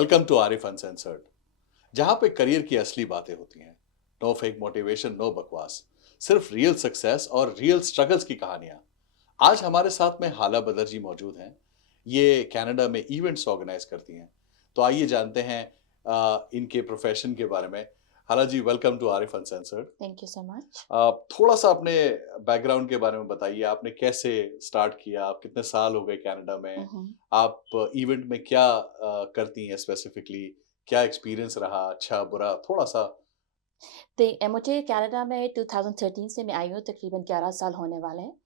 Welcome to Arif uncensored, जहां पे career की असली बातें होती हैं। नो फेक मोटिवेशन, नो बकवास, सिर्फ रियल सक्सेस और रियल स्ट्रगल्स की कहानियां। आज हमारे साथ में हाला बदर जी मौजूद हैं। ये कनाडा में इवेंट्स ऑर्गेनाइज करती हैं। तो आइए जानते हैं इनके प्रोफेशन के बारे में। हाला जी, welcome to Arif uncensored. Thank you so much. थोड़ा सा अपने बैकग्राउंड के बारे में बताइए। आपने कैसे स्टार्ट किया? आप कितने साल हो गए कनाडा में? उहुँ। आप इवेंट में क्या करती हैं स्पेसिफिकली? क्या एक्सपीरियंस रहा? अच्छा, बुरा? थोड़ा-सा। मुझे कनाडा में 2013 से मैं आई हूँ, तकरीबन 11 साल होने वाले हैं।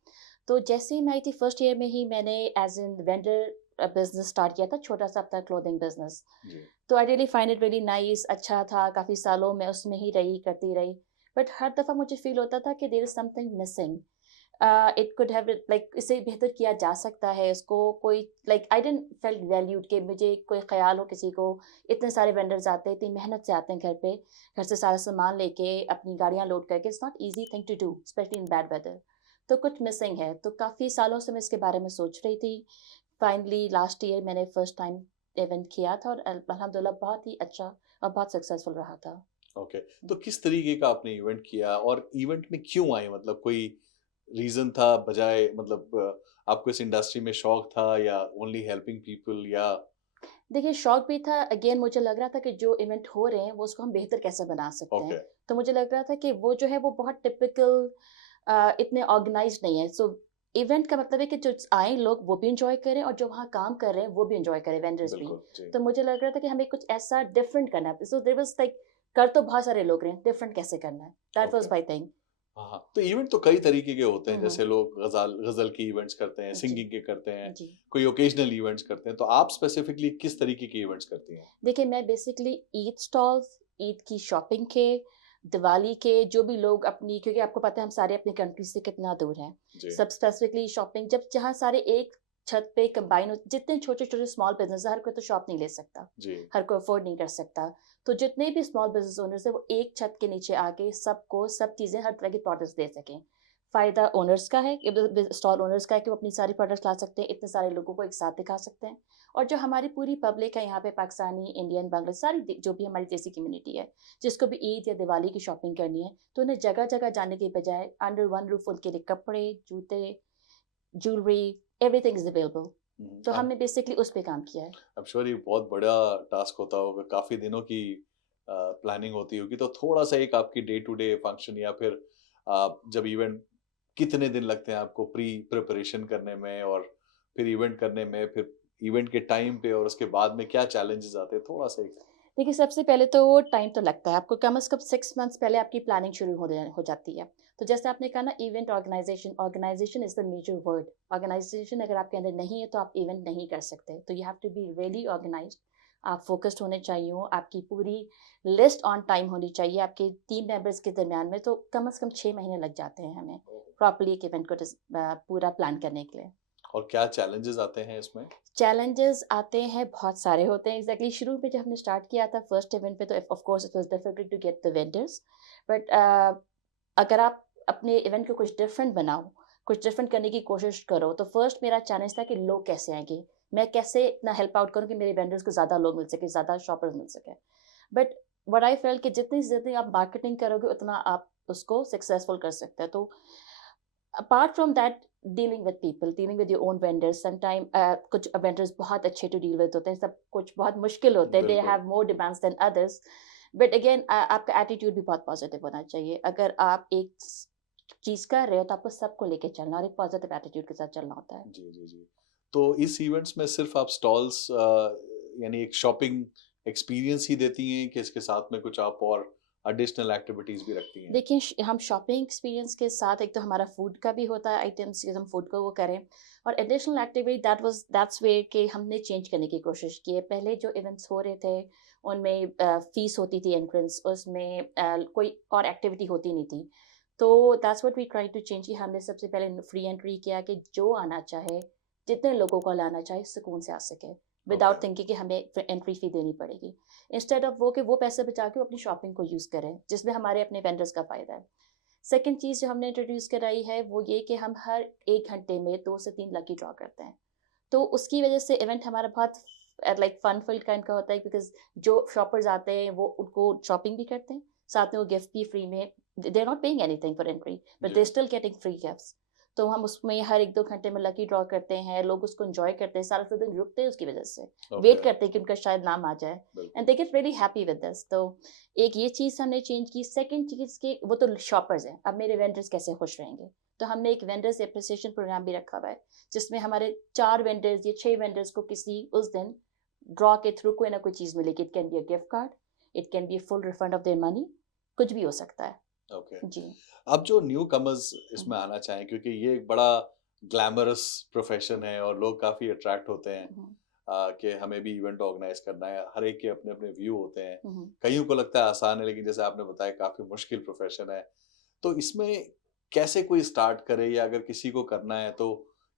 तो जैसे ही मैं आई थी फर्स्ट ईयर में ही मैंने as an vendor business start किया था, छोटा-सा अपना क्लोथिंग बिज़नेस। जी। तो I really find it really nice, अच्छा था, काफ़ी सालों मैं उसमें ही रही, करती रही। बट हर दफ़ा मुझे फ़ील होता था कि there is something missing. It could have like इसे बेहतर किया जा सकता है, इसको कोई like I didn't felt valued कि मुझे कोई ख़्याल हो किसी को, इतने सारे वेंडर्स आते हैं, इतनी मेहनत से आते हैं घर से सारा सामान लेके अपनी गाड़ियाँ लोड करके, it's not easy thing to do, specially in bad weather. तो कुछ मिसिंग है, तो काफ़ी सालों से मैं इसके बारे में सोच रही थी। फाइनली लास्ट ईयर मैंने फर्स्ट टाइम इवेंट किया था और अल्हम्दुलिल्लाह बहुत ही अच्छा और बहुत सक्सेसफुल रहा था। ओके। तो किस तरीके का आपने इवेंट किया और इवेंट में क्यों आए? मतलब कोई रीज़न था बजाय मतलब आपको इस इंडस्ट्री में शौक था या ओनली हेल्पिंग पीपल या देखिए, शौक भी था, अगेन मुझे लग रहा था कि जो इवेंट हो रहे हैं, वो उसको हम बेहतर कैसे बना सकते हैं। ओके, तो मुझे लग रहा था कि वो जो है, वो बहुत टिपिकल इतने ऑर्गेनाइज़्ड नहीं है। सो इवेंट का मतलब है कि जो आएँ लोग, वो भी एन्जॉय करें और जो वहाँ काम कर रहे हैं, वो भी एन्जॉय करें, वेंडर्स भी। बिल्कुल, जी। तो मुझे लग रहा था कि हमें कुछ ऐसा डिफरेंट करना है। सो देयर वाज़ लाइक कर तो बहुत सारे लोग रहे हैं, डिफरेंट कैसे करना है? That okay. Was my thing. हाँ, हाँ। तो इवेंट तो कई तरीके के होते हैं, हुँ, जैसे हुँ। लोग गज़ल के इवेंट्स करते हैं, जी, सिंगिंग के करते हैं, जी। कोई ओकेजनल इवेंट्स करते हैं। तो आप स्पेसिफिकली किस तरीके के इवेंट्स करती हैं? देखिए, मैं बेसिकली ईद स्टॉल्स, ईद की शॉपिंग के, दिवाली के, जो भी लोग अपनी क्योंकि आपको पता है हम सारे अपनी कंट्री से कितना दूर हैं। जी, सब स्पेसिफिकली शॉपिंग जब जहाँ सारे एक छत पे कंबाइन हो जितने छोटे-छोटे स्मॉल बिज़नेस हैं, हर कोई तो शॉप नहीं ले सकता, जी। हर कोई अफ़ोर्ड नहीं कर सकता। तो जितने भी स्मॉल बिज़नेस ओनर्स हैं, वो एक छत के नीचे आके सबको सब चीज़ें हर तरह की प्रोडक्ट्स दे सकें। फ़ायदा ओनर्स का है, स्टॉल ओनर्स का है कि वो अपनी सारी प्रोडक्ट्स ला सकते हैं, इतने सारे लोगों को एक साथ दिखा सकते हैं। और जो हमारी पूरी पब्लिक है यहाँ पे पाकिस्तानी, इंडियन, बांग्लादेश सारी जो भी हमारी देसी कम्युनिटी है, जिसको भी ईद या दिवाली की शॉपिंग करनी है, तो उन्हें जगह-जगह जाने के बजाय अंडर वन रूफ उनके लिए कपड़े, जूते, ज्वेलरी, एवरीथिंग इज़ अवेलेबल। तो अब हमने बेसिकली उस पे काम किया है। आई एम श्योर ये बहुत बड़ा टास्क होता होगा, काफ़ी दिनों की प्लानिंग होती होगी। तो थोड़ा-सा एक आपकी डे टू डे फंक्शन या फिर जब इवेंट कितने दिन लगते हैं आपको प्रिपरेशन करने में और फिर इवेंट करने में, फिर इवेंट के टाइम पे और उसके बाद में क्या चैलेंजेस आते हैं? थोड़ा-सा एक देखिए, सबसे पहले तो टाइम तो लगता है। आपको कम से कम 6 मंथ्स पहले आपकी प्लानिंग शुरू हो जाती है। तो जैसे आपने कहा ना event organisation, organisation is the major word. Organisation अगर आपके अंदर नहीं है तो आप इवेंट नहीं कर सकते। तो you have to be really organised. आप फ़ोकस्ड होने चाहिए हो, आपकी पूरी लिस्ट ऑन टाइम होनी चाहिए, आपके टीम मेंबर्स के दरमियान में तो कम से कम 6 महीने लग जाते हैं हमें, प्रॉपर्ली एक इवेंट को पूरा प्लान करने के लिए। और क्या चैलेंजेस आते हैं इसमें? चैलेंजेस आते हैं, बहुत सारे होते हैं। एग्ज़ैक्टली शुरू में जब हमने स्टार्ट किया था फर्स्ट इवेंट पे तो of course it was difficult to get the vendors. But अगर आप अपने इवेंट को कुछ डिफरेंट बनाओ, कुछ डिफरेंट करने की कोशिश करो, तो फर्स्ट मेरा चैलेंज था कि लोग कैसे आएँगे? मैं कैसे इतना हेल्प आउट करूँ कि मेरे वेंडर्स को ज़्यादा लोग मिल सकें, ज़्यादा शॉपर्स मिल सकें। बट व्हाट आई फेल्ट कि जितनी जितनी आप मार्केटिंग करोगे, उतना आप उसको सक्सेसफुल कर सकते हैं। तो apart from that dealing with your own vendors sometime कुछ वेंडर्स बहुत अच्छे टू डील विद होते हैं, सब कुछ बहुत मुश्किल होते हैं, दे बिल्कुल। Have more demands than others. But again आपका एटीट्यूड भी बहुत पॉजिटिव होना चाहिए। अगर आप एक चीज़ कर रहे हो तो आपको सबको लेके चलना और एक पॉजिटिव एटीट्यूड के साथ चलना होता है। जी, जी, जी। तो इस इवेंट्स में सिर्फ़ आप स्टॉल्स यानी एक शॉपिंग एक्सपीरियंस ही देती हैं कि इसके साथ में कुछ आप और एडिशनल एक्टिविटीज़ भी रखती हैं? देखिए हम शॉपिंग एक्सपीरियंस के साथ एक तो हमारा फूड का भी होता है आइटम्स कि हम फूड को वो करें और एडिशनल एक्टिविटी दैट्स वे कि हमने चेंज करने की कोशिश की है। पहले जो इवेंट्स हो रहे थे उनमें फीस होती थी एंट्रेंस, उसमें कोई और एक्टिविटी होती नहीं थी। तो that's what we try to change कि हमने सबसे पहले फ्री एंट्री किया कि जो आना चाहे, जितने लोगों को लाना चाहे सुकून से आ सके, ओके, विदाउट थिंकिंग कि हमें एंट्री फी देनी पड़ेगी। इंस्टेड ऑफ वो कि वो पैसे बचा के वो अपनी शॉपिंग को यूज़ करें, जिसमें हमारे अपने वेंडर्स का फ़ायदा है। सेकंड चीज़ जो हमने इंट्रोड्यूस कराई है, वो ये कि हम हर 1 घंटे में 2 से 3 लकी ड्रॉ करते हैं। तो उसकी वज़ह से इवेंट हमारा बहुत लाइक फन फिल्ड काइंड का होता है, बिकॉज जो शॉपर्स आते हैं वो उनको शॉपिंग भी करते हैं, साथ में वो गिफ्ट भी फ्री में, they are not paying anything for entry but जी they still getting free gifts. तो हम उसमें हर 1-2 घंटे में लकी ड्रॉ करते हैं, लोग उसको एंजॉय करते हैं, सारा दिन रुकते हैं उसकी वजह से, ओके वेट करते हैं कि उनका शायद नाम आ जाए, एंड बिल्कुल they get really happy with this. तो एक ये चीज़ हमने चेंज की। सेकंड चीज़ के वो तो शॉपर्स हैं, अब मेरे वेंडर्स कैसे खुश रहेंगे, तो हमने एक वेंडर्स एप्रिसिएशन प्रोग्राम भी रखा हुआ है, जिसमें हमारे 4 वेंडर्स या 6 वेंडर्स को किसी उस दिन ड्रॉ के थ्रू कोई ना कोई चीज़ मिलेगी। It can be a gift card, it can B full refund of their money, कुछ भी हो सकता है। ओके जी। अब जो न्यू कमर्स हुँ, इसमें आना चाहें क्योंकि ये एक बड़ा ग्लैमरस प्रोफेशन हुँ, है और लोग काफ़ी अट्रैक्ट होते हैं हुँ, कि हमें भी इवेंट ऑर्गेनाइज करना है हर एक के अपने अपने व्यू होते हैं हुँ, हुँ। कईयों को लगता है आसान है लेकिन जैसे आपने बताया काफ़ी मुश्किल प्रोफेशन है तो इसमें कैसे कोई स्टार्ट करे या अगर किसी को करना है तो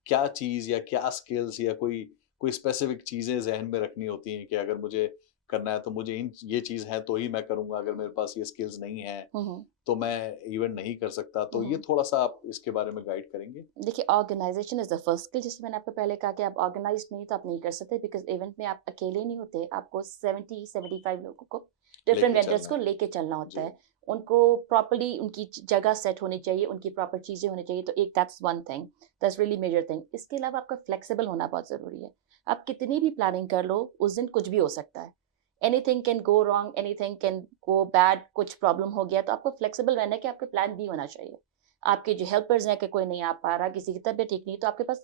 क्या चीज़ या क्या स्किल्स या कोई कोई स्पेसिफिक चीज़ें जहन में रखनी होती हैं कि अगर मुझे करना है तो मुझे इन ये चीज़ है तो ही मैं करूँगा अगर मेरे पास ये स्किल्स नहीं है हुँ, हुँ, तो मैं इवेंट नहीं कर सकता, तो ये हुँ। थोड़ा-सा आप इसके बारे में गाइड करेंगे? देखिए, organisation is the first skill, जैसे मैंने आपको पहले कहा कि आप ऑर्गेनाइज़्ड नहीं तो आप नहीं कर सकते, बिकॉज़ इवेंट में आप अकेले नहीं होते, आपको 70-75 लोगों को, डिफरेंट लेके वेंडर्स चलना को है। लेके चलना होता जी, है। उनको प्रॉपर्ली उनकी जगह सेट होनी चाहिए, उनकी प्रॉपर चीज़ें होनी चाहिए, तो एक that's one thing, that's really major thing. इसके अलावा आपका फ्लेक्सिबल होना बहुत ज़रूरी है। आप कितनी भी प्लानिंग कर लो, उस दिन कुछ भी हो सकता है। Anything can go wrong, anything can go bad, कुछ प्रॉब्लम हो गया, तो आपको फ्लेक्सिबल रहना है कि आपका प्लान बी होना चाहिए। आपके जो हेल्पर्स हैं कि कोई नहीं आ पा रहा, किसी की तबीयत ठीक नहीं, तो आपके पास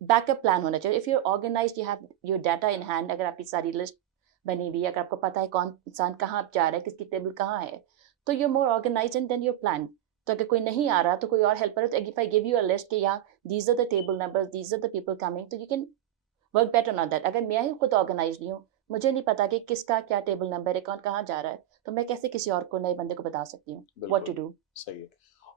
बैकअप प्लान होना चाहिए। If you are organised, you have your data in hand, अगर आपकी सारी लिस्ट बनी हुई है, अगर आपको पता है कौन इंसान कहाँ जा रहा है, किसकी टेबल कहाँ है, तो you are more organised and then your plan. तो अगर कोई नहीं आ रहा, तो कोई और हेल्पर है, तो if I give you a list कि यहाँ these are the table numbers, these are the people coming, तो you can work better on that. अगर मैं ही खुद ऑर्गेनाइज्ड नहीं हूँ, मुझे नहीं पता कि किसका क्या टेबल नंबर है, कौन कहाँ जा रहा है, तो मैं कैसे किसी और को, नए बंदे को बता सकती हूँ व्हाट टू बिल्कुल, डू? सही है।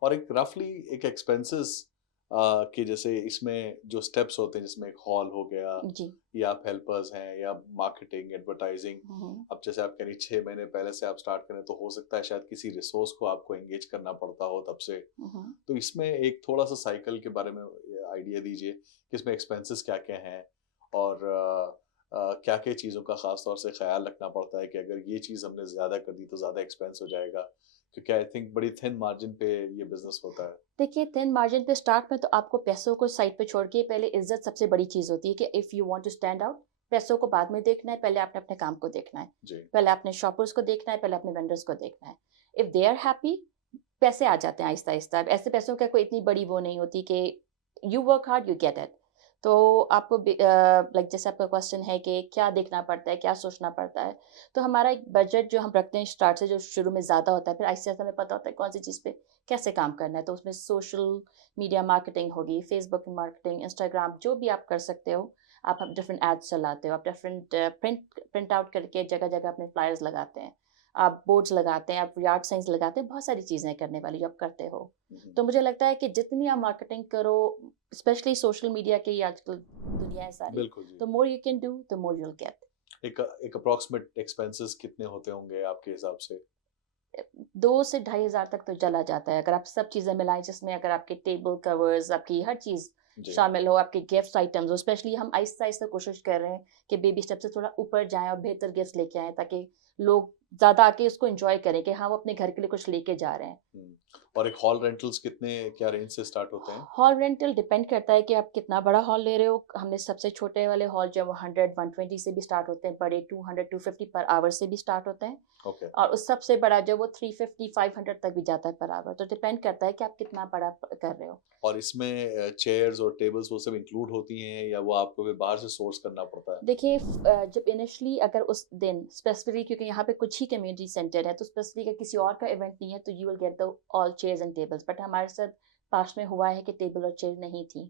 और एक रफ़ली एक एक्सपेंसेस कि जैसे इसमें जो स्टेप्स होते हैं जिसमें एक हॉल हो गया जी। या आप हेल्पर्स हैं या मार्केटिंग, एडवर्टाइज़िंग, हुँ, हुँ। अब जैसे आप कह रही 6 महीने पहले से आप स्टार्ट करें तो हो सकता है शायद किसी रिसोर्स को आपको एंगेज करना पड़ता हो तब से। हुँ, हुँ। तो इसमें एक थोड़ा-सा साइकिल के बारे में आइडिया दीजिए कि इसमें एक्सपेंसेस क्या-क्या हैं और क्या-क्या चीज़ों का ख़ास तौर से ख़्याल रखना पड़ता है कि अगर ये चीज़ हमने ज़्यादा कर दी तो ज़्यादा एक्सपेंस हो जाएगा? क्योंकि आई थिंक बड़ी थिन मार्जिन पे ये बिज़नेस होता है। देखिए, थिन मार्जिन पे स्टार्ट में तो आपको पैसों को साइड पे छोड़ के पहले इज़्ज़त सबसे बड़ी चीज़ होती है कि if you want to stand out, पैसों को बाद में देखना है, पहले आपने अपने काम को देखना है। जी, पहले अपने शॉपर्स को देखना है, पहले अपने वेंडर्स को देखना है। इफ दे आर हैप्पी, पैसे आ जाते हैं आहिस्ता-आहिस्ता। ऐसे पैसों का कोई इतनी बड़ी वो नहीं होती कि you work hard, you get it. तो आपको लाइक जैसे आपका क्वेश्चन है कि क्या देखना पड़ता है, क्या सोचना पड़ता है, तो हमारा एक बजट जो हम रखते हैं स्टार्ट से, जो शुरू में ज़्यादा होता है, फिर आहिस्ता-आहिस्ता हमें पता होता है कौन सी चीज़ पे कैसे काम करना है। तो उसमें सोशल मीडिया मार्केटिंग होगी, फेसबुक मार्केटिंग, इंस्टाग्राम, जो भी आप कर सकते हो। आप डिफरेंट एड्स चलाते हो, आप डिफरेंट प्रिंट आउट करके जगह-जगह अपने फ्लायर्स लगाते हैं। आप बोर्ड्स लगाते हैं, आप यार्ड साइंस लगाते हैं, बहुत सारी चीज़ें करने वाली जो आप करते हो। हुँ, हुँ। तो मुझे लगता है कि जितनी आप मार्केटिंग करो, स्पेशली सोशल मीडिया की आजकल दुनिया है सारी, बिल्कुल जी। The more you can do, the more you will get. एक एक अप्रॉक्सिमेट एक्सपेंसेस कितने होते होंगे आपके हिसाब से? 2 से ढाई हज़ार तक तो चला जाता है, अगर आप सब चीज़ें मिलाएँ, जिसमें अगर आपके टेबल कवर्स, आपकी हर चीज़ जी, शामिल हो, आपके गिफ्ट आइटम्स हो। स्पेशली हम आहिस्ता-आहिस्ता कोशिश कर रहे हैं कि बेबी स्टेप से थोड़ा ऊपर जाएँ और बेहतर गिफ्ट्स लेके आएँ, ताकि लोग ज़्यादा आके उसको एन्जॉय करें कि हाँ, वो अपने घर के लिए कुछ लेके जा रहे हैं। हुँ। और एक हॉल रेंटल्स कितने क्या रेंज से स्टार्ट होते हैं? हॉल रेंटल डिपेंड करता है कि आप कितना बड़ा हॉल ले रहे हो। हमने सबसे छोटे वाले हॉल जो है वो 100-120 से भी स्टार्ट होते हैं, बड़े 200-250 पर आवर से भी स्टार्ट होते हैं, ओके। और उस सबसे बड़ा जो है वो 350-500 तक भी जाता है पर आवर। तो डिपेंड करता है कि आप कितना बड़ा कर रहे हो। और इसमें चेयर्स और टेबल्स वो सब इंक्लूड होती हैं या वो आपको भी बाहर से सोर्स करना पड़ता है? देखिए, जब इनिशियली अगर उस दिन स्पेसिफिकली, क्योंकि यहाँ पे कुछ ही कम्युनिटी सेंटर है, तो स्पेसिफिकली अगर किसी और का इवेंट नहीं है, तो you will get the all chairs and tables. But हमारे साथ पास्ट में हुआ है कि टेबल और चेयर नहीं थी,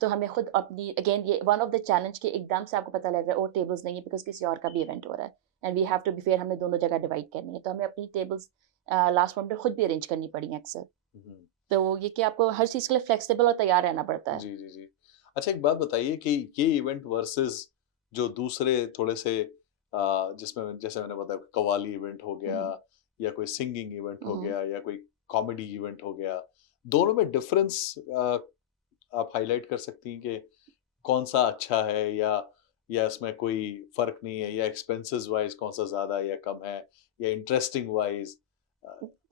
तो हमें खुद अपनी, अगेन ये वन ऑफ द चैलेंज कि एकदम से आपको पता लग रहा है ओ टेबल्स नहीं है, बिकॉज़ किसी और का भी इवेंट हो रहा है, and we have to be fair, हमने दोनों जगह डिवाइड करनी है, तो हमें अपनी टेबल्स लास्ट मोमेंट पे खुद भी अरेंज करनी पड़ी हैं अक्सर। हुँ। तो ये कि आपको हर चीज़ के लिए फ्लेक्सिबल और तैयार रहना पड़ता है। जी, जी, जी। अच्छा एक बात बताइए कि ये इवेंट वर्सेस जो दूसरे थोड़े से जिसमें जैसे मैंने बताया कव्वाली इवेंट हो हुँ, गया हुँ। या कोई सिंगिंग इवेंट हुँ, हो हुँ। गया या कोई कॉमेडी इवेंट हो गया, दोनों में डिफरेंस आप हाइलाइट कर सकती हैं कि कौन-सा अच्छा है या या इसमें कोई फर्क नहीं है, या एक्सपेंसेस वाइज कौन सा ज्यादा या कम है, या इंटरेस्टिंग वाइज?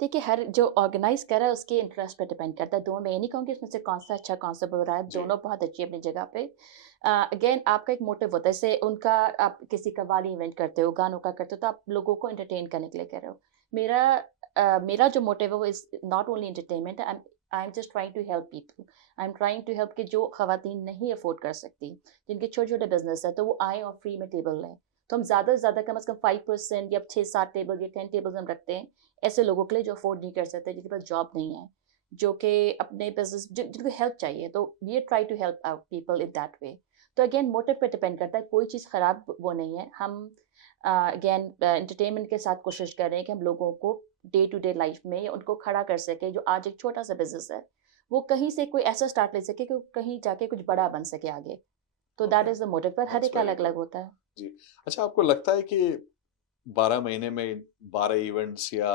देखिए, हर जो ऑर्गेनाइज़ कर रहा है उसके इंटरेस्ट पे डिपेंड करता है। दोनों मैं ये नहीं कहूँगी इसमें से कौन-सा अच्छा, कौन-सा बुरा है, जी। दोनों बहुत अच्छी है अपनी जगह पे। अगेन आपका एक मोटिव होता है, जैसे उनका आप किसी कव्वाली इवेंट करते हो, गानों का करते हो, तो आप लोगों को एंटरटेन करने के लिए कर रहे हो। मेरा मेरा जो मोटिव है वो is not only entertainment, I am just trying to help people. I am trying to help कि जो ख़वातीन नहीं अफ़ोर्ड कर सकती, जिनके छोटे-छोटे बिज़नेस हैं, तो वो आएँ और फ्री में टेबल लें। तो हम ज़्यादा से ज़्यादा कम से कम 5% या 6-7 टेबल या 10 टेबल्स हम रखते हैं ऐसे लोगों के लिए जो अफ़ोर्ड नहीं कर सकते, जिनके पास जॉब नहीं है, जो कि अपने बिज़नेस जिनको हेल्प चाहिए, तो we try to help out people in that way. तो अगेन मोटिव पे डिपेंड करता है, कोई चीज़ खराब वो नहीं है। हम अगेन एंटरटेनमेंट के साथ कोशिश कर रहे हैं कि हम लोगों को डे टू डे लाइफ में उनको खड़ा कर सकें, जो आज एक छोटा-सा बिज़नेस है, वो कहीं से कोई ऐसा स्टार्ट ले सके कि वो कहीं जाके कुछ बड़ा बन सके आगे। तो that okay, is the motive, पर हर दैट्स एक का वेरी अलग-अलग गुड। होता है। जी। अच्छा, आपको लगता है कि 12 महीने में 12 इवेंट्स या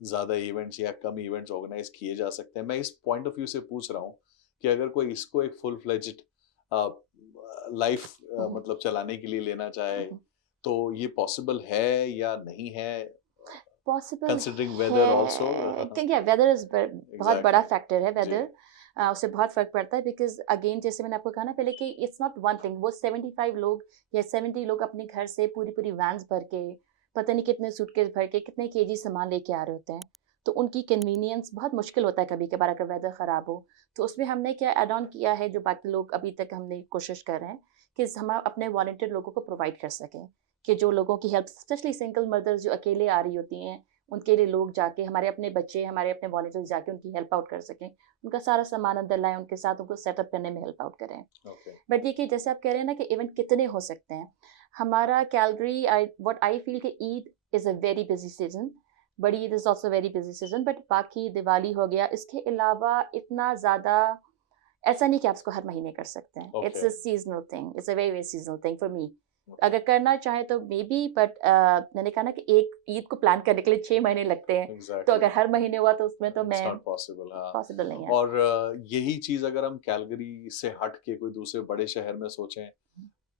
ज़्यादा इवेंट्स या कम इवेंट्स ऑर्गेनाइज़ किए जा सकते हैं? मैं इस पॉइंट ऑफ व्यू से पूछ रहा हूँ कि अगर कोई इसको एक फुल फ्लेज्ड अ, लाइफ़ हुँ, हुँ। मतलब चलाने के लिए लेना चाहे, हुँ, हुँ। तो ये पॉसिबल है या नहीं है? Possible considering weather also? है कि या वेदर इज़ ब बहुत बड़ा एग्ज़ैक्टली। फैक्टर है जी। वेदर। उससे बहुत फ़र्क पड़ता है बिकॉज़ अगेन जैसे मैंने आपको कहा ना पहले कि इट्स नॉट वन थिंग, वो 75 लोग या 70 लोग अपने घर से पूरी-पूरी वैन्स भर के, पता नहीं कितने सूटकेस भर के, कितने केजी सामान लेके आ रहे होते हैं। तो उनकी कन्वीनियंस बहुत मुश्किल होता है कभी-कभार अगर वेदर ख़राब हो। तो उसमें हमने क्या ऐड ऑन किया है जो बाकी लोग अभी तक हमने कोशिश कर रहे हैं कि हम अपने वॉलंटियर लोगों को प्रोवाइड कर सकें, कि जो लोगों की हेल्प स्पेशली सिंगल मदर्स जो अकेले आ रही होती हैं, उनके लिए लोग जाके हमारे अपने बच्चे, हमारे अपने वॉलंटियर्स जाके उनकी हेल्प आउट कर सकें। उनका सारा सामान अंदर लाएँ, उनके साथ उनको सेटअप करने में हेल्प आउट करें। ओके। बट देखिए जैसे आप कह रहे हैं ना कि इवेंट कितने हो सकते हैं। हमारा कैलगरी आई फ़ील कि Eid is a very busy season. बड़ी Eid is also very busy season, but बाकी दिवाली हो गया, इसके अलावा इतना ज़्यादा ऐसा नहीं कि आप इसको हर महीने कर सकते हैं। It's okay. A seasonal thing, it's a very, very seasonal thing for me. Okay. अगर करना चाहें तो मेबी, बट मैंने कहा ना कि एक ईद को प्लान करने के लिए 6 महीने लगते हैं। तो एग्ज़ैक्टली। अगर हर महीने हुआ तो उसमें तो इट्स मैं नॉट पॉसिबल, हाँ। पॉसिबल नहीं है। और यही चीज़ अगर हम कैलगरी से हट के कोई दूसरे बड़े शहर में सोचें,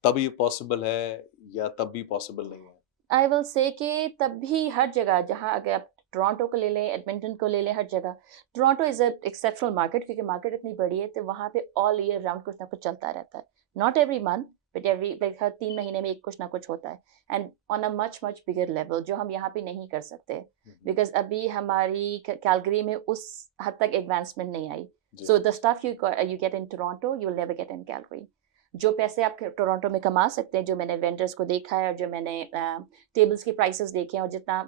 तब ये पॉसिबल है या तब भी पॉसिबल नहीं है? आई विल से कि तब भी हर जगह जहाँ अगर आप टोरंटो को ले लें, एडमिंटन को ले लें, हर जगह Toronto is a exceptional market क्योंकि मार्केट इतनी बड़ी है, तो वहाँ पे ऑल ईयर राउंड कुछ ना कुछ चलता रहता है। Not every month, but every like हर 3 महीने में एक कुछ ना कुछ होता है, and on a much much bigger level जो हम यहाँ पे नहीं कर सकते, हुँ, हुँ। बिकॉज़ अभी हमारी कैलगरी में उस हद तक एडवांसमेंट नहीं आई। जी। So the stuff you get in Toronto you will never get in Calgary. जो पैसे आप टोरंटो में कमा सकते हैं, जो मैंने वेंडर्स को देखा है और जो मैंने टेबल्स के प्राइसेस देखे हैं और जितना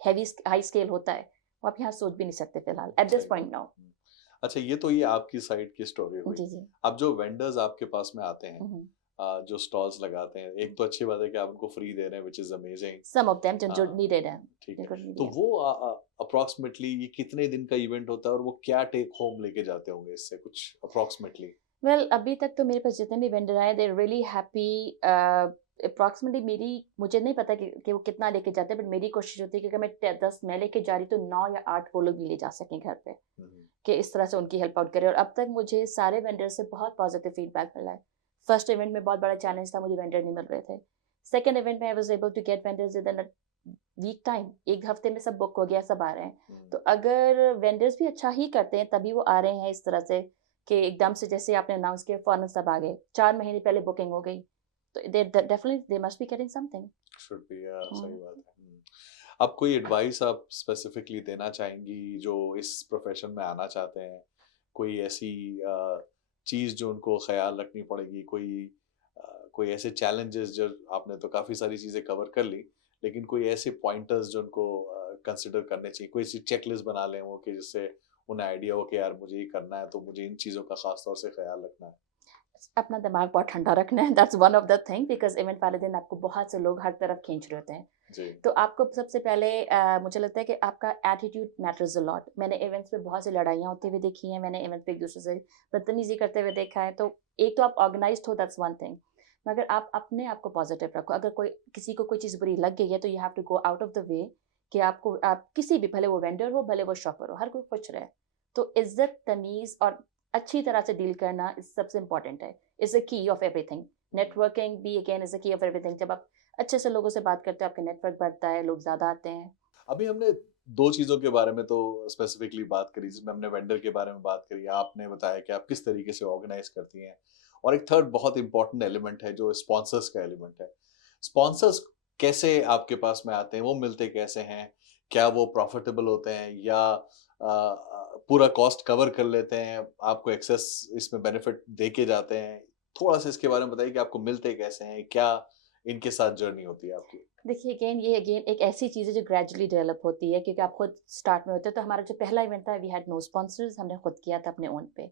हेवी हाई स्केल होता है, वो आप यहाँ सोच भी नहीं सकते फिलहाल एट दिस सही बात पॉइंट है। नाउ। अच्छा, ये आपकी साइड की स्टोरी हुई। जी, जी। अब जो वेंडर्स आपके पास में आते हैं, हुँ, हुँ। जो स्टॉल्स लगाते हैं, एक तो अच्छी बात है कि आप उनको फ्री दे रहे हैं, which is amazing. Some of them जो हाँ, नीडेड है, ठीक है। जिनको नीड तो है। वो अप्रॉक्सिमेटली ये कितने दिन का इवेंट होता है और वो क्या टेक होम लेके जाते होंगे इससे कुछ अप्रॉक्सिमेटली? वेल अभी तक तो मेरे पास जितने भी वेंडर आए they are really happy. Approximately मेरी मुझे नहीं पता कि वो कितना लेके जाते हैं, बट मेरी कोशिश होती है कि अगर मैं 10 मैं लेके जा रही तो 9 या 8 वो लोग भी ले जा सकें घर पे, हुँ, हुँ। कि इस तरह से उनकी हेल्प आउट करें, और अब तक मुझे सारे वेंडर से बहुत पॉजिटिव फीडबैक मिला है। फर्स्ट इवेंट में बहुत बड़ा चैलेंज था, मुझे वेंडर नहीं मिल रहे थे। सेकंड इवेंट में I was able to get vendors within a week time, 1 हफ्ते में सब बुक हो गया, सब आ रहे हैं। हुँ। तो अगर वेंडर्स भी अच्छा ही करते हैं तभी वो आ रहे हैं इस तरह से कि एकदम से जैसे आपने अनाउंस किया फ़ौरन सब आ गए। 4 महीने पहले बुकिंग हो गई। तो they definitely they must be getting something. Should be, सही हुँ। बात है। हुँ। अब कोई एडवाइस आप स्पेसिफिकली देना चाहेंगी जो इस प्रोफ़ेशन में आना चाहते हैं? कोई ऐसी चीज़ जो उनको ख़्याल रखनी पड़ेगी, कोई ऐसे चैलेंजेस जो आपने तो काफ़ी सारी चीज़ें कवर कर ली, लेकिन कोई ऐसे पॉइंटर्स जो उनको कंसिडर करने चाहिए? कोई ऐसी चेकलिस्ट बना लें वो कि जिससे उन्हें आइडिया हो कि यार मुझे ये करना है, तो मुझे इन चीज़ों का ख़ास तौर से ख़्याल रखना है। अपना दिमाग बहुत ठंडा रखना है, that's one of the thing, because event वाले दिन आपको बहुत से लोग हर तरफ खींच रहे होते हैं। जी। तो आपको सबसे पहले मुझे लगता है कि आपका एटीट्यूड मैटर्स अ लॉट। मैंने इवेंट्स में बहुत सी लड़ाइयाँ होती हुई देखी हैं, मैंने इवेंट पे एक-दूसरे से बदतमीज़ी करते हुए देखा है। तो एक तो आप ऑर्गनाइज़्ड हो, दैट्स वन थिंग। मगर आप अपने आप को पॉज़िटिव रखो। अगर कोई किसी को कोई चीज़ बुरी लग गई है तो you have to go out of the way, कि आपको आप किसी भी, भले वो वेंडर हो, भले वो शॉपर हो, हर कोई खुश रहे। तो इज़्ज़त, तमीज़ और अच्छी तरह से डील करना इस सबसे इम्पोर्टेंट है। Is the key of everything. Networking भी again is the key of everything. जब आप अच्छे से लोगों से बात करते हो, आपका नेटवर्क बढ़ता है, लोग ज़्यादा आते हैं। अभी हमने 2 चीज़ों के बारे में तो स्पेसिफिकली बात करी, जिसमें हमने वेंडर के बारे में बात करी, आपने बताया कि आप किस तरीके से ऑर्गेनाइज़ करती हैं और एक थर्ड बहुत इम्पोर्टेंट एलिमेंट है जो स्पॉन्सर्स का एलिमेंट है। स्पॉन्सर्स कैसे आपके पास में आते हैं, वो मिलते कैसे हैं? क्या वो प्रॉफ़िटेबल होते हैं या पूरा कॉस्ट कवर कर लेते हैं, आपको एक्सेस इसमें बेनिफिट दे के जाते हैं? थोड़ा-सा इसके बारे में बताइए कि आपको मिलते कैसे हैं? क्या इनके साथ जर्नी होती है आपकी? देखिए अगेन एक ऐसी चीज़ है जो ग्रेजुअली डेवलप होती है, क्योंकि आप खुद स्टार्ट में होते हैं। तो हमारा जो पहला इवेंट था, वी हैड नो स्पॉन्सर्स, हमने खुद किया था अपने ओन पे।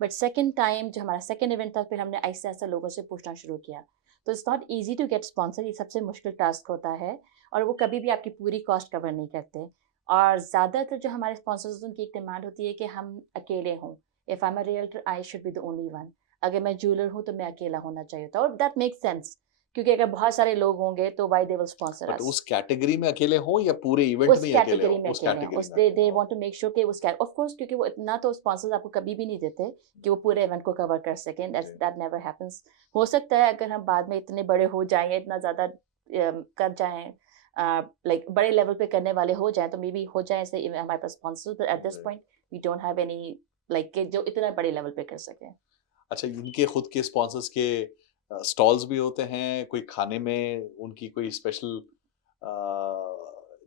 बट सेकंड टाइम जो हमारा सेकंड इवेंट था, फिर हमने ऐसे-ऐसे लोगों से पूछना शुरू किया। तो it's not easy to get sponsor, ये सबसे मुश्किल टास्क होता है और वो कभी भी आपकी पूरी कॉस्ट कवर नहीं करते। और ज़्यादातर जो हमारे स्पॉन्सर्स उनकी एक डिमांड होती है कि हम अकेले हों। If I am a realtor I should be the only one. अगर मैं ज्वेलर हूँ तो मैं अकेला होना चाहिए था, और दैट मेक्स सेंस, क्योंकि अगर बहुत सारे लोग होंगे तो why they will sponsor but us. उस कैटेगरी में अकेले हों या पूरे इवेंट उस में ही अकेले हों? कैटेगरी में उस अकेले हैं, कैटेगरी उस में दे अकेले हों। वांट टू मेक श्योर कि उस कै ऑफ कोर्स, क्योंकि वो इतना तो स्पॉन्सर्स आपको कभी भी नहीं देते कि वो पूरे इवेंट को कवर कर सकें। जी, दैट नेवर हैपेंस। हो सकता है अगर हम बाद में इतने बड़े हो जाएँ या इतना ज़्यादा कर जाएँ, लाइक बड़े लेवल पे करने वाले हो जाएँ, तो मे बी हो जाए ऐसे हमारे पास स्पॉन्सर्स, बट एट दिस जी। Point we don't have any, like कि जो इतना बड़े लेवल पे कर सकें। अच्छा, इनके खुद के स्पॉन्सर्स के स्टॉल्स भी होते हैं? कोई खाने में उनकी कोई स्पेशल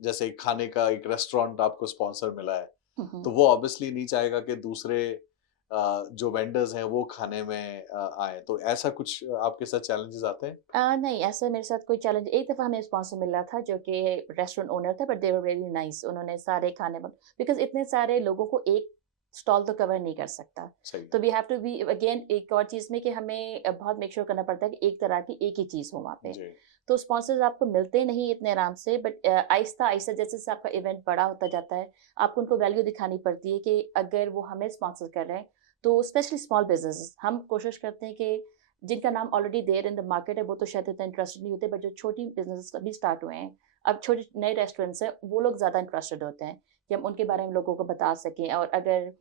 जैसे खाने का एक रेस्टोरेंट आपको स्पॉन्सर मिला है, हुँ, तो हुँ। वो ऑब्वियसली नहीं चाहेगा कि दूसरे जो वेंडर्स हैं वो खाने में आएँ, तो ऐसा कुछ आपके साथ चैलेंजेस आते हैं? नहीं, ऐसा मेरे साथ कोई चैलेंज, एक दफ़ा हमें स्पॉन्सर मिला था जो कि रेस्टोरेंट ओनर था, but they were very nice. उन्होंने सारे खाने बन बिकॉज़ इतने सारे लोगों को एक स्टॉल तो कवर नहीं कर सकता। सही तो है। We have to be again एक और चीज़ में कि हमें बहुत मेक श्योर करना पड़ता है कि एक तरह की एक ही चीज़ हो वहाँ पे। जी, तो स्पॉन्सर्स आपको मिलते नहीं इतने आराम से, बट आहिस्ता-आहिस्ता जैसे-जैसे आपका इवेंट बड़ा होता जाता है, आपको उनको वैल्यू दिखानी पड़ती है कि अगर वो हमें स्पॉन्सर कर रहे हैं, तो स्पेशली स्मॉल बिज़नेसेस हम कोशिश करते हैं कि जिनका नाम already there in the market है, वो तो शायद इतना इंटरेस्टेड नहीं होते, बट जो छोटी बिज़नेसेस अभी स्टार्ट हुए हैं, अब छोटे नए रेस्टोरेंट्स हैं, वो लोग ज़्यादा इंटरेस्टेड होते हैं कि हम उनके बारे में लोगों को बता सकें। और अगर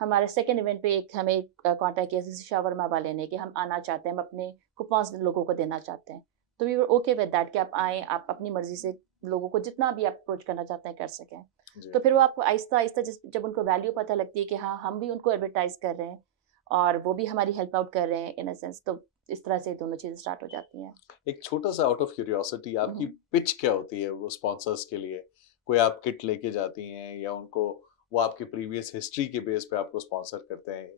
हमारे सेकंड इवेंट पे एक हमें कॉन्टैक्ट किया किसी शावरमा वाले ने कि हम आना चाहते हैं, हम अपने कूपन्स लोगों को देना चाहते हैं। तो we were okay with that कि आप आएँ, आप अपनी मर्ज़ी से लोगों को जितना भी आप अप्रोच करना चाहते हैं, कर सकें। जी। तो फिर वो आपको आहिस्ता-आहिस्ता जब उनको वैल्यू पता लगती है कि हाँ, हम भी उनको एडवर्टाइज़ कर रहे हैं और वो भी हमारी हेल्प आउट कर रहे हैं इन अ सेंस, तो इस तरह से दोनों चीज़ें स्टार्ट हो जाती हैं। एक छोटा-सा आउट ऑफ क्यूरियोसिटी हुँ, आपकी हुँ। पिच क्या होती है वो स्पॉन्सर्स के लिए? कोई आप किट लेके जाती हैं या उनको वो आपकी प्रीवियस हिस्ट्री के बेस पे आपको स्पॉन्सर करते हैं?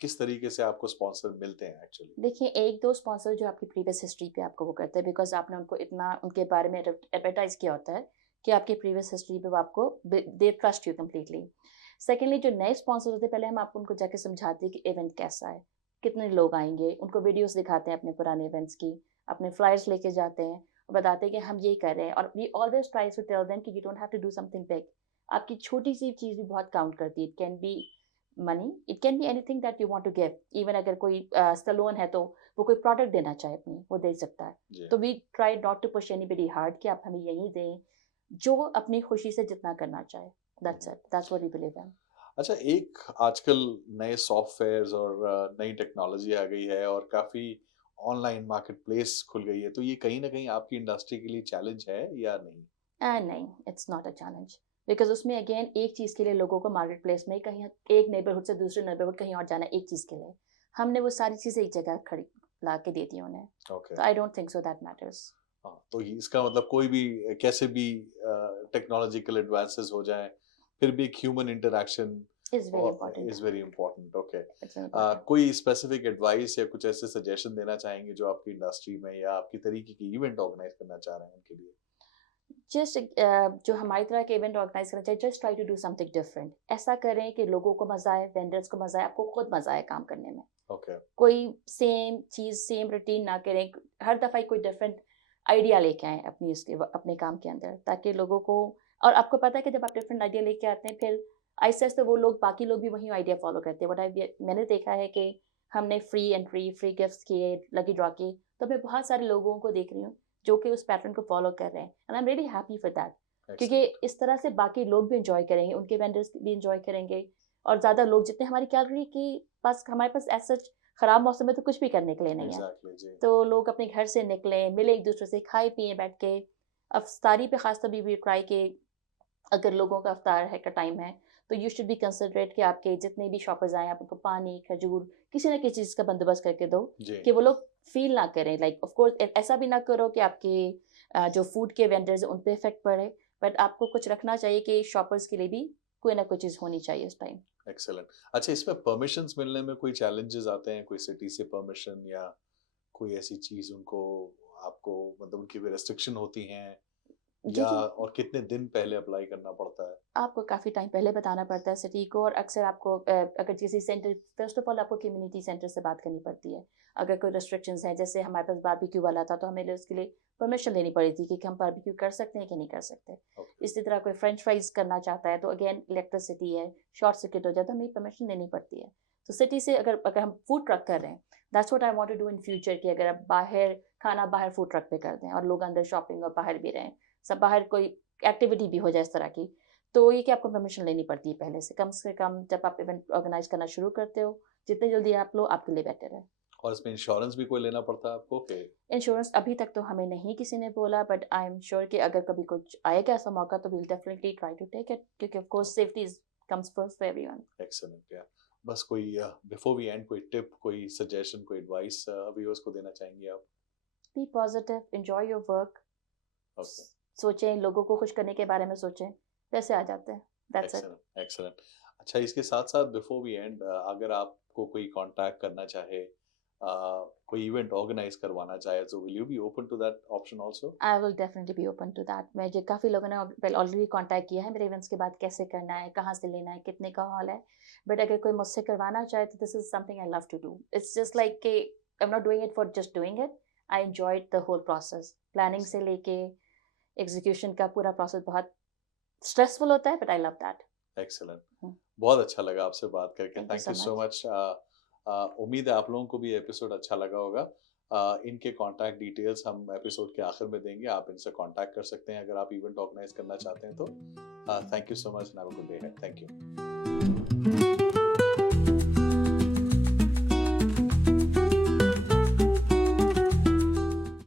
किस तरीके से आपको स्पॉन्सर मिलते हैं एक्चुअली? देखिए, 1-2 स्पॉन्सर जो आपकी प्रीवियस हिस्ट्री पे आपको वो करते हैं, बिकॉज़ आपने उनको इतना उनके बारे में एडवर्टाइज़ किया होता है कि आपकी प्रीवियस हिस्ट्री पे वो आपको they trust you completely. Secondly, जो नए स्पॉन्सर होते हैं, पहले हम आपको उनको जाके समझाते हैं कि इवेंट कैसा है, कितने लोग आएँगे, उनको वीडियोज़ दिखाते हैं अपने पुराने इवेंट्स की, अपने फ्लायर्स लेके जाते हैं और बताते हैं कि हम ये कर रहे हैं। और we always try to tell them कि you don't have to do something big. आपकी छोटी-सी चीज़ भी बहुत काउंट करती है। It can be money, it can be anything that you want to give. Even अगर कोई सैलून है, तो वो कोई प्रोडक्ट देना चाहे अपनी, वो दे सकता है। जी। तो we try not to push anybody hard कि आप हमें यही दें, जो अपनी खुशी से जितना करना चाहे। Hmm, that's hmm. It, that's what we believe in. अच्छा, एक आजकल नए सॉफ्टवेयर्स और नई टेक्नोलॉजी आ गई है और काफ़ी ऑनलाइन मार्केटप्लेस खुल गई है, तो ये कहीं न कहीं आपकी इंडस्ट्री के लिए चैलेंज है या नहीं? नहीं, it's not a challenge, because उसमें अगेन एक चीज़ के लिए लोगों को मार्केट प्लेस में कहीं एक नेबरहुड से दूसरे नेबरहुड कहीं और जाना है एक चीज़ के लिए। हमने वो सारी चीज़ें एक जगह खड़ी ला के दे दी उन्हें। ओके। तो I don't think so that matters. हाँ, तो ये इसका मतलब कोई भी कैसे भी टेक्नोलॉजिकल एडवांसेस हो जाएँ, फिर भी एक ह्यूमन इंटरैक्शन इज़ वेरी और important. Is very important, okay. It's very important. कोई स्पेसिफिक एडवाइस या कुछ ऐसे सजेशन देना चाहेंगे जो आपकी इंडस्ट्री में या आपकी तरीके की इवेंट ऑर्गेनाइज़ करना चाह रहे हैं उनके लिए? जस्ट जो हमारी तरह के इवेंट ऑर्गेनाइज करना चाहिए, just try to do something different. ऐसा करें कि लोगों को मजा आए, वेंडर्स को मजा आए, आपको खुद मजा आए काम करने में। ओके, कोई सेम चीज सेम रूटीन ना करें, हर दफा कोई डिफरेंट आइडिया लेके आए अपने काम के अंदर, ताकि लोगों को, और आपको पता है कि जब आप डिफरेंट आइडिया लेके आते हैं, फिर आहिस्ता आहिस्ता वो लोग, बाकी लोग भी वही आइडिया फॉलो करते हैं। मैंने देखा है कि हमने फ्री एंट्री, फ्री गिफ्ट्स किए, लकी ड्रॉ किए, तो मैं बहुत सारे लोगों को देख रही हूँ जो कि उस पैटर्न को फॉलो कर रहे हैं, and I am really happy for that. क्योंकि एक्सीलेंट। इस तरह से बाकी लोग भी एंजॉय करेंगे, उनके वेंडर्स भी एंजॉय करेंगे, और ज़्यादा लोग जितने हमारी कैलोरी की पास, हमारे पास एज सच खराब मौसम में तो कुछ भी करने के लिए नहीं है। एग्जैक्टली जी। तो लोग अपने घर से निकलें, मिले एक-दूसरे से, खाएँ-पिएँ बैठ के। इफ्तारी पे ख़ास तौर पे भी ट्राई कि अगर लोगों का इफ्तार है का टाइम है, तो यू शुड बी कंसिडरेट कि आपके जितने भी शॉपर्स आएँ, आप उनको पानी, खजूर, किसी न किसी चीज़ का बंदोबस्त करके दो, जी। कि वो लोग फ़ील ना करें। लाइक ऑफ़ कोर्स ऐसा भी ना करो कि आपके जो फूड के वेंडर्स हैं, उन पे इफ़ेक्ट पड़े, बट आपको कुछ रखना चाहिए कि शॉपर्स के लिए भी कोई ना कोई चीज़ होनी चाहिए उस टाइम। एक्सीलेंट। अच्छा, इसमें परमिशंस मिलने में कोई चैलेंजेस आते हैं? कोई सिटी से परमिशन या कोई ऐसी चीज़ उनको आपको मतलब उनकी कोई रेस्ट्रिक्शन होती हैं जी, या जी। और कितने दिन पहले अप्लाई करना पड़ता है? आपको काफ़ी टाइम पहले बताना पड़ता है सिटी को, और अक्सर आपको अगर किसी सेंटर, फर्स्ट ऑफ ऑल आपको कम्युनिटी सेंटर से बात करनी पड़ती है। अगर कोई रिस्ट्रिक्शंस हैं, जैसे हमारे पास बारबेक्यू वाला था, तो हमें उसके लिए परमिशन लेनी पड़ी थी कि हम बारबेक्यू कर सकते हैं कि नहीं कर सकते। ओके। इसी तरह कोई फ्रेंच फ्राइज़ करना चाहता है, तो अगेन इलेक्ट्रिसिटी है, शॉर्ट सर्किट हो जाता है, हमें परमिशन लेनी पड़ती है। तो सिटी से अगर अगर हम फूड ट्रक कर रहे हैं, that's what I want to do in future, कि अगर आप बाहर खाना बाहर फूड ट्रक पे कर दें और लोग अंदर शॉपिंग और बाहर भी रहें, सब बाहर कोई एक्टिविटी भी हो जाए इस तरह की, तो ये कि आपको परमिशन लेनी पड़ती है पहले से कम जब आप इवेंट ऑर्गेनाइज़ करना शुरू करते हो, जितनी जल्दी आप लो, आपके लिए बेटर है। और इसमें इंश्योरेंस भी कोई लेना पड़ता है आपको कि इंश्योरेंस अभी तक तो हमें नहीं किसी ने बोला, बट आई एम श्योर कि अगर कभी कुछ आएगा ऐसा मौका, तो we will definitely try to take it, क्योंकि of course safety is comes first for everyone. Excellent या बस कोई बिफोर वी एंड कोई टिप, कोई सजेशन, कोई एडवाइस व्यूअर्स को देना चाहेंगे आप? Be positive, enjoy your work, okay. सोचें, लोगों को खुश करने के बारे में सोचें, वैसे आ जाते हैं। That's it. Excellent, excellent. अच्छा, इसके साथ-साथ बिफोर वी एंड अगर आपको कोई कांटेक्ट करना चाहे, कोई इवेंट ऑर्गेनाइज करवाना चाहे, so will you be open to that option also? I will definitely be open to that. मुझे काफ़ी लोगों ने वेल ऑलरेडी कॉन्टैक्ट किया है मेरे इवेंट्स के बाद, कैसे करना है, कहाँ से लेना है, कितने का हॉल है। बट अगर कोई मुझसे करवाना चाहे, तो this is something I love to do. It's just like कि I am not doing it for just doing it. I enjoyed the whole process. Planning से लेके एग्ज़ीक्यूशन का पूरा प्रोसेस बहुत स्ट्रेसफुल होता है, but I love that. Excellent. Hmm, बहुत अच्छा लगा आपसे बात करके। Thank you thank so you so much. Much. उम्मीद है आप लोगों को भी ये एपिसोड अच्छा लगा होगा। इनके कॉन्टैक्ट डिटेल्स हम एपिसोड के आखिर में देंगे। आप इनसे कॉन्टैक्ट कर सकते हैं अगर आप इवेंट ऑर्गेनाइज करना चाहते हैं तो। Thank you so much and have a good day ahead. Thank you.